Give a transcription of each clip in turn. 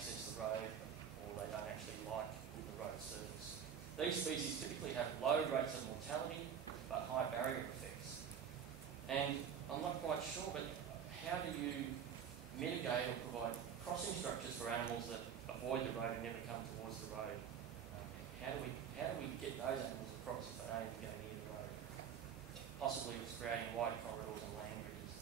access the road or they don't actually like the road surface. These species typically have low rates of mortality but high barrier effects. And I'm not quite sure, but how do you mitigate or provide crossing structures for animals that avoid the road and never come towards the road? How do we get those animals across if they don't even go near the road? Possibly it's creating wide corridors and land bridges.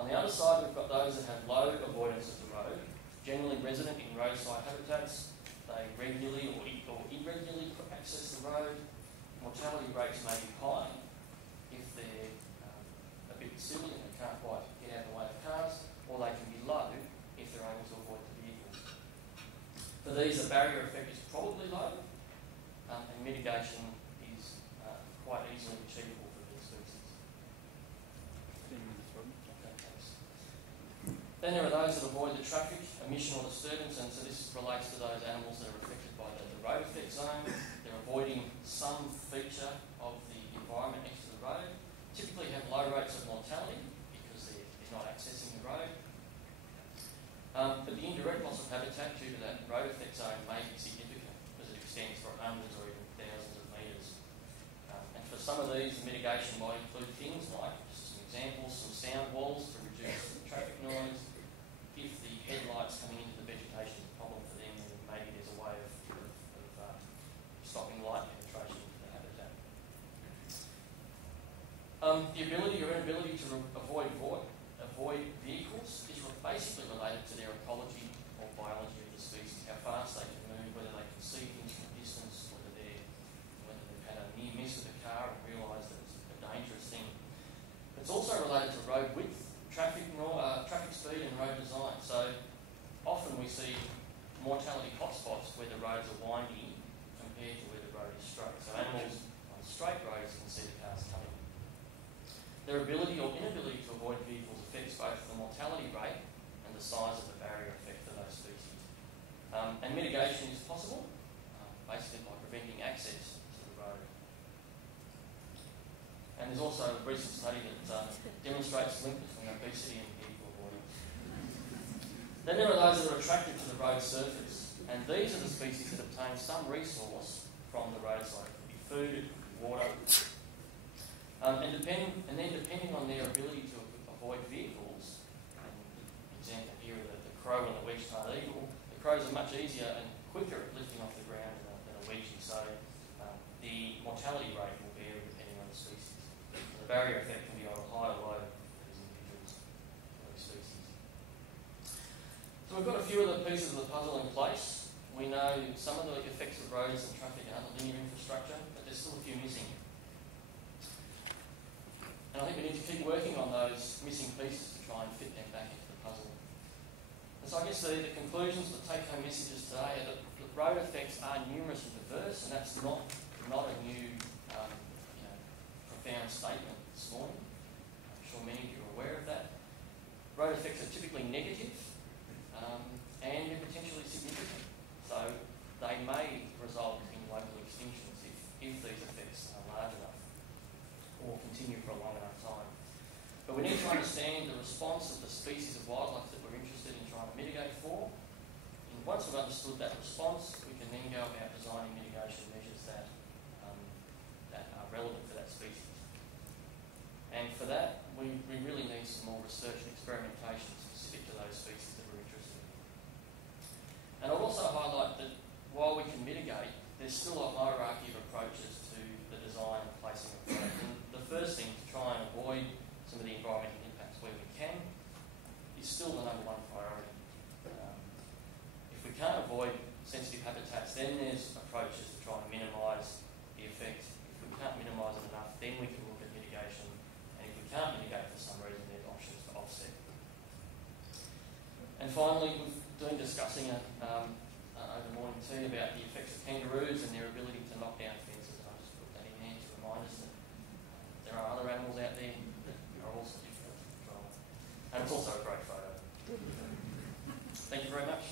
On the other side, we've got those that have low avoidance of the road, generally resident in roadside habitats. They regularly or irregularly access the road. Mortality rates may be high if they're a bit silly and they can't quite get out of the way of cars, or they can be low if they're able to avoid the vehicles. For these, the barrier effect is probably low, and mitigation is quite easily achievable for these species. Okay, thanks. Then there are those that avoid the traffic, emission or disturbance, and so this relates to those animals that are affected by the road effect zone. They're avoiding some feature of the environment next to the road, typically have low rates of mortality because they're not accessing the road. But the indirect loss of habitat due to that road effect zone may be significant as it extends for hundreds or even thousands of metres. And for some of these, the mitigation might include things like, just some examples, some sound walls to reduce traffic noise. If the headlights coming into the vegetation is a problem for them, then maybe there's a way of stopping light penetration into the habitat. The ability or inability to avoid vehicles is basically related to their ecology or biology of the species, how fast they can move, whether they can see things from a distance, whether they've had a near miss with a car and realise that it's a dangerous thing. It's also related to road width, traffic speed and road design. So often we see mortality hotspots where the roads are windy compared to where the road is straight. So animals on straight roads can see the cars coming. Their ability or inability to avoid vehicles affects both the mortality rate and the size of the barrier effect for those species. And mitigation is possible, basically by preventing access to the road. And there's also a recent study that demonstrates the link between obesity and vehicle avoidance. Then there are those that are attracted to the road surface, and these are the species that obtain some resource from the roadside. It could be food, it could be water. And then depending on their ability to avoid vehicles, and the example here of the crow and the wedge-tailed eagle, the crows are much easier and quicker at lifting off the ground than a wedgie, so the mortality rate will vary depending on the species. So the barrier effect can be either high or low for these individuals, for these species. So we've got a few of the pieces of the puzzle in place. We know some of the effects of roads and traffic and other linear infrastructure, but there's still a few missing. And I think we need to keep working on those missing pieces to try and fit them back into the puzzle. And so I guess the conclusions, the take-home messages today are that the road effects are numerous and diverse, and that's not a new profound statement this morning. I'm sure many of you are aware of that. Road effects are typically negative and they're potentially significant. So they may result in local extinctions if these effects are large enough or continue for a long enough time. But we need to understand the response of the species of wildlife that we're interested in trying to mitigate for. And once we've understood that response, we can then go about designing mitigation measures that are relevant for that species. And for that, we really need some more research and experimentation specific to those species that we're interested in. And I'll also highlight that while we can mitigate, there's still a hierarchy of approaches to the design and placing of roads. And the first thing to try and avoid some of the environmental impacts where we can is still the number one priority. If we can't avoid sensitive habitats, then there's approaches to try and minimise the effect. If we can't minimise it enough, then we can look at mitigation. And if we can't mitigate for some reason, there's options to offset. And finally, we've been discussing over morning tea about the effects of kangaroos and their ability to knock down fences. And I just put that in there to remind us that there are other animals out there that are also difficult to control. And it's also a great photo. Thank you very much.